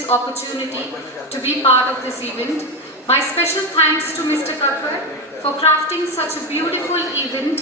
this opportunity to be part of this event. My special thanks to Mr. Kakkar for crafting such a beautiful event,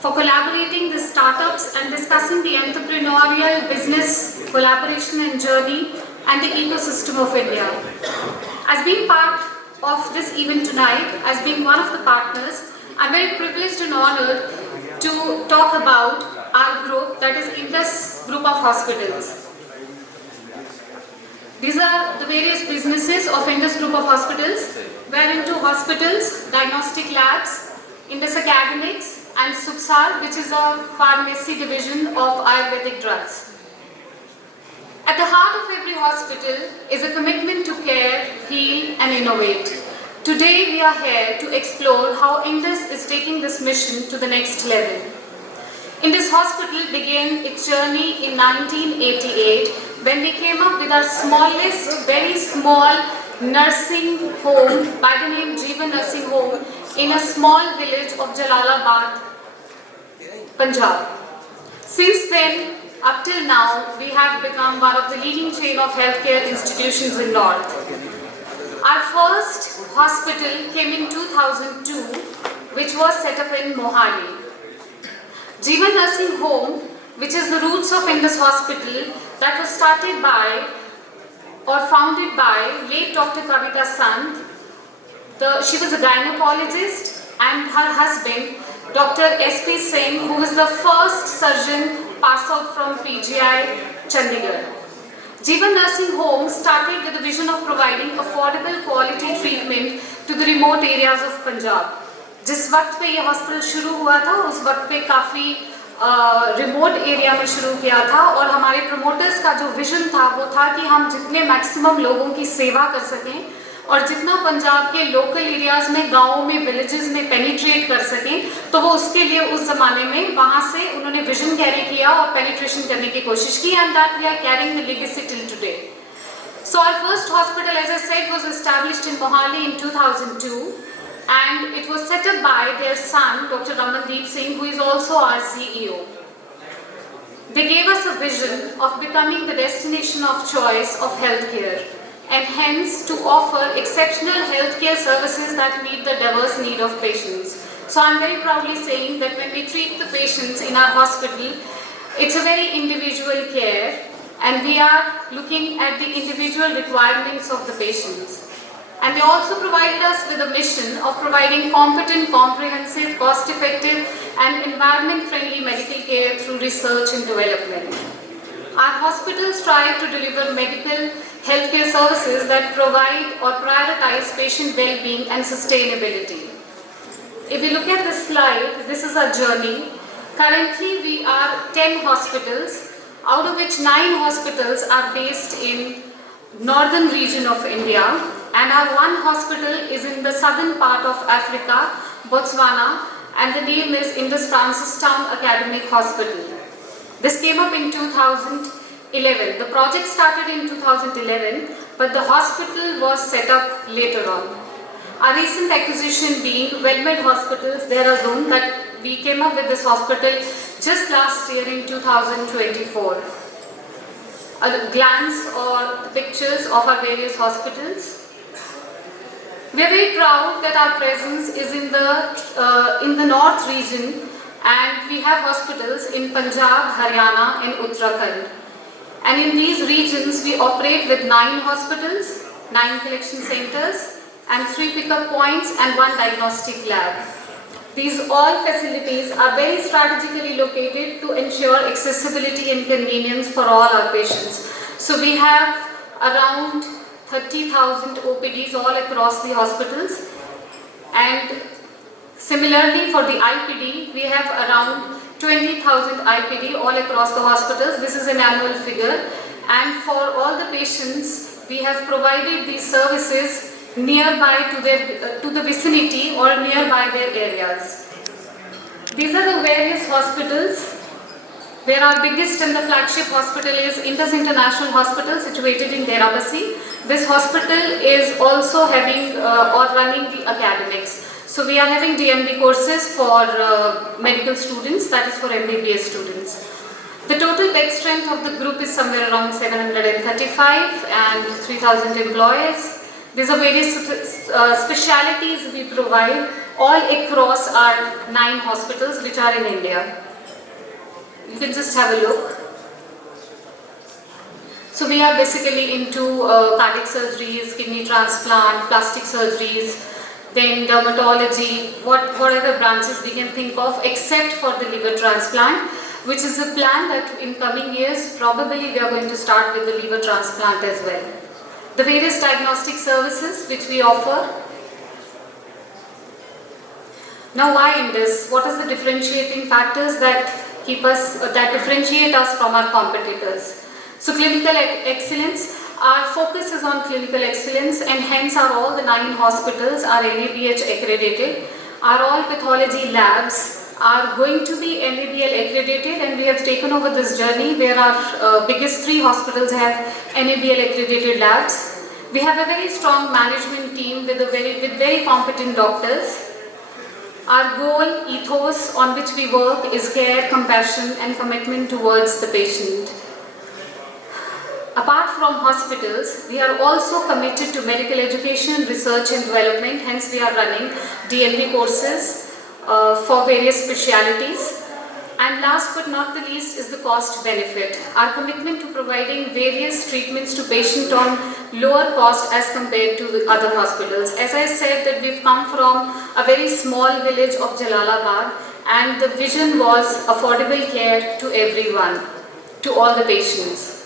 for collaborating with startups and discussing the entrepreneurial business collaboration and journey and the ecosystem of India. As being part of this event tonight, as being one of the partners, I'm very privileged and honored to talk about our group, that is Indus Group of Hospitals. These are the various businesses of Indus Group of Hospitals. We are into hospitals, diagnostic labs, Indus Academics, and Suksal, which is a pharmacy division of Ayurvedic drugs. At the heart of every hospital is a commitment to care, heal, and innovate. Today we are here to explore how Indus is taking this mission to the next level. Indus Hospital began its journey in 1988 when we came up with our smallest, very small nursing home by the name Jeevan Nursing Home in a small village of Jalalabad, Punjab. Since then, up till now, we have become one of the leading chain of healthcare institutions in North. Our first hospital came in 2002, which was set up in Mohali. Jeevan Nursing Home, which is the roots of Indus Hospital, that was started by or founded by late Dr. Kavita Sant. She was a gynecologist, and her husband, Dr. S.P. Singh, who was the first surgeon pass out from PGI, Chandigarh. Jeevan Nursing Home started with the vision of providing affordable quality treatment to the remote areas of Punjab. जिस वक्त पे ये hospital शुरू हुआ था, उस वक्त पे काफ़ी रिमोट एरिया में शुरू किया था, और हमारे प्रमोटर्स का जो विजन था वो था कि हम जितने मैक्सिमम लोगों की सेवा कर सकें और जितना पंजाब के लोकल एरियाज़ में, गाँवों में, विलेजेस में पेनिट्रेट कर सकें, तो वो उसके लिए उस ज़माने में वहाँ से उन्होंने विजन कैरी किया और पेनिट्रेशन करने की कोशिश की, and that we are carrying the legacy till today. So our first hospital, as I said, was established in Mohali in 2002, and it was set up by their son, Dr. Ramandeep Singh, who is also our CEO. They gave us a vision of becoming the destination of choice of healthcare, and hence to offer exceptional healthcare services that meet the diverse need of patients. So I'm very proudly saying that when we treat the patients in our hospital, it's a very individual care, and we are looking at the individual requirements of the patients. And they also provided us with a mission of providing competent, comprehensive, cost-effective and environment-friendly medical care through research and development. Our hospitals strive to deliver medical healthcare services that provide or prioritize patient well-being and sustainability. If you look at this slide, this is our journey. Currently, we are 10 hospitals, out of which 9 hospitals are based in northern region of India, and our one hospital is in the southern part of Africa, Botswana, and the name is Indus Francistown Academic Hospital. This came up in 2011. The project started in 2011, but the hospital was set up later on. Our recent acquisition being WellMed Hospitals, Dehradun, that we came up with this hospital just last year in 2024. A glance or pictures of our various hospitals. We are very proud that our presence is in the north region, and we have hospitals in Punjab, Haryana and Uttarakhand. And in these regions we operate with 9 hospitals, 9 collection centers and 3 pickup points and 1 diagnostic lab. These all facilities are very strategically located to ensure accessibility and convenience for all our patients. So we have around 30,000 OPDs all across the hospitals, and similarly for the IPD, we have around 20,000 IPD all across the hospitals. This is an annual figure, and for all the patients, we have provided these services nearby to the vicinity or nearby their areas. These are the various hospitals, where our biggest and the flagship hospital is Indus International Hospital, situated in Derabasi. This hospital is also having or running the academics. So we are having DMD courses for medical students, that is for MBBS students. The total bed strength of the group is somewhere around 735 and 3000 employees. These are various specialities we provide all across our 9 hospitals which are in India. You can just have a look. So we are basically into cardiac surgeries, kidney transplant, plastic surgeries, then dermatology, whatever branches we can think of except for the liver transplant, which is a plan that in coming years probably we are going to start with the liver transplant as well. The various diagnostic services which we offer. Now why Indus? What is the differentiating factors that differentiate us from our competitors? So clinical excellence, our focus is on clinical excellence, and hence all the 9 hospitals are NABH accredited. Our all pathology labs are going to be NABL accredited, and we have taken over this journey where our biggest 3 hospitals have NABL accredited labs. We have a very strong management team with very competent doctors. Our goal, ethos on which we work is care, compassion and commitment towards the patient. Apart from hospitals, we are also committed to medical education, research and development. Hence, we are running DNB courses for various specialities. And last but not the least is the cost benefit. Our commitment to providing various treatments to patients on lower cost as compared to the other hospitals. As I said that we've come from a very small village of Jalalabad, and the vision was affordable care to everyone, to all the patients.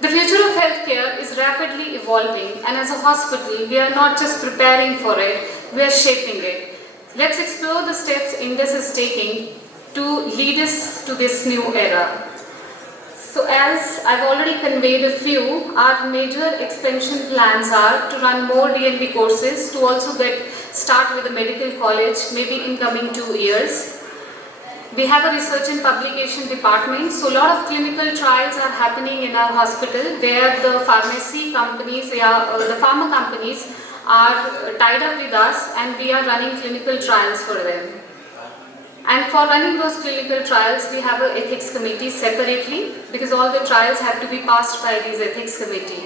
The future of healthcare is rapidly evolving, and as a hospital, we are not just preparing for it, we are shaping it. Let's explore the steps Indus is taking to lead us to this new era. So as I've already conveyed a few, our major expansion plans are to run more DNB courses, to also start with a medical college, maybe in coming 2 years. We have a research and publication department, so a lot of clinical trials are happening in our hospital where the pharmacy companies, the pharma companies are tied up with us, and we are running clinical trials for them. And for running those clinical trials, we have an ethics committee separately, because all the trials have to be passed by these ethics committee.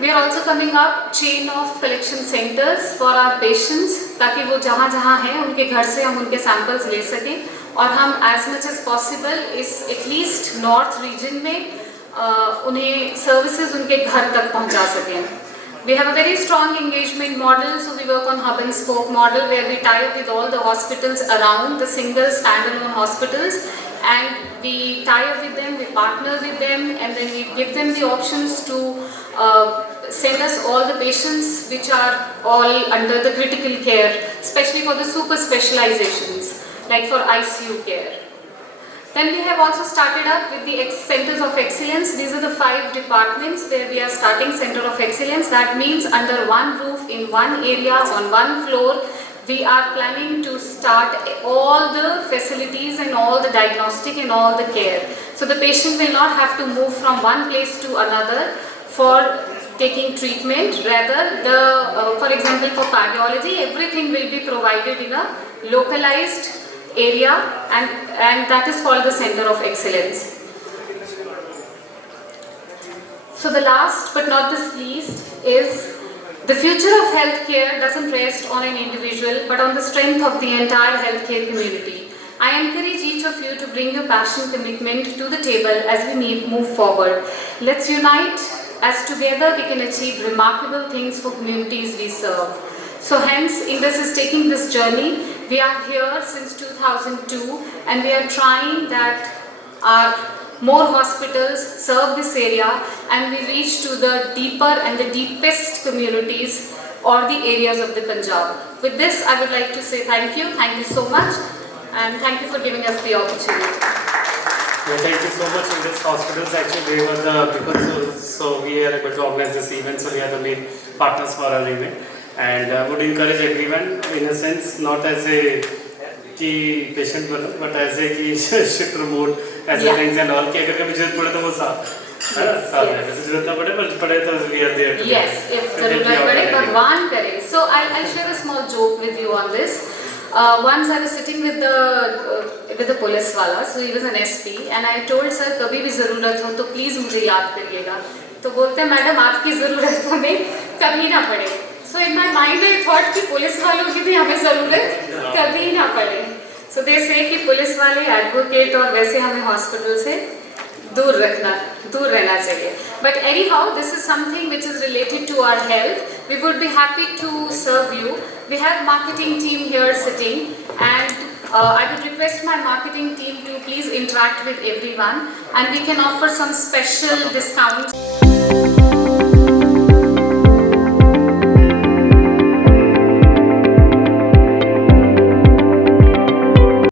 We are also coming up chain of collection centers for our patients, ताकि वो जहाँ हैं उनके घर से हम उनके samples ले सकें, और हम as much as possible इस at least north region में उन्हें services उनके घर तक पहुँचा सकें. We have a very strong engagement model, so we work on hub and spoke model where we tie up with all the hospitals around the single standalone hospitals, and we tie up with them, we partner with them, and then we give them the options to send us all the patients which are all under the critical care, especially for the super specializations like for ICU care. Then we have also started up with the centers of excellence. These are the 5 departments where we are starting center of excellence. That means under one roof in one area on one floor, we are planning to start all the facilities and all the diagnostic and all the care. So the patient will not have to move from one place to another for taking treatment. Rather, for example, for cardiology, everything will be provided in a localized area, and that is called the center of excellence. So the last but not the least is the future of healthcare doesn't rest on an individual but on the strength of the entire healthcare community. I encourage each of you to bring your passion, commitment to the table as we move forward. Let's unite, as together we can achieve remarkable things for communities we serve. So hence, Indus is taking this journey. We are here since 2002, and we are trying that our more hospitals serve this area and we reach to the deeper and the deepest communities or the areas of the Punjab. With this, I would like to say thank you so much, and thank you for giving us the opportunity. Yeah, thank you so much. Indus Hospitals actually they were the people, so we are able to organize this event, so we are the main partners for our event. And I would encourage everyone, in a sense, not as a key patient but as a key should promote as a things and all. कि अगर कभी जरूरत पड़े तो वो साथ है ना, साथ है. जैसे जरूरत ना पड़े तो we are there. Yes, if जरूरत पड़े भगवान करे. So I'll share a small joke with you on this. Once I was sitting with the police wala, so he was an SP, and I told sir, कभी भी ज़रूरत हो तो please मुझे याद करिएगा. तो बोलते हैं मैडम आपकी ज़रूरत हमें कभी ना पड़े. So in my mind I thought कि पुलिस वालों की भी हमें ज़रूरत कभी ना पड़े. So they say कि पुलिस वाले advocate और वैसे हमें hospital से दूर रहना चाहिए. But anyhow, this is something which is related to our health. We would be happy to serve you. We have marketing team here sitting, and I would request my marketing team to please interact with everyone, and we can offer some special discounts.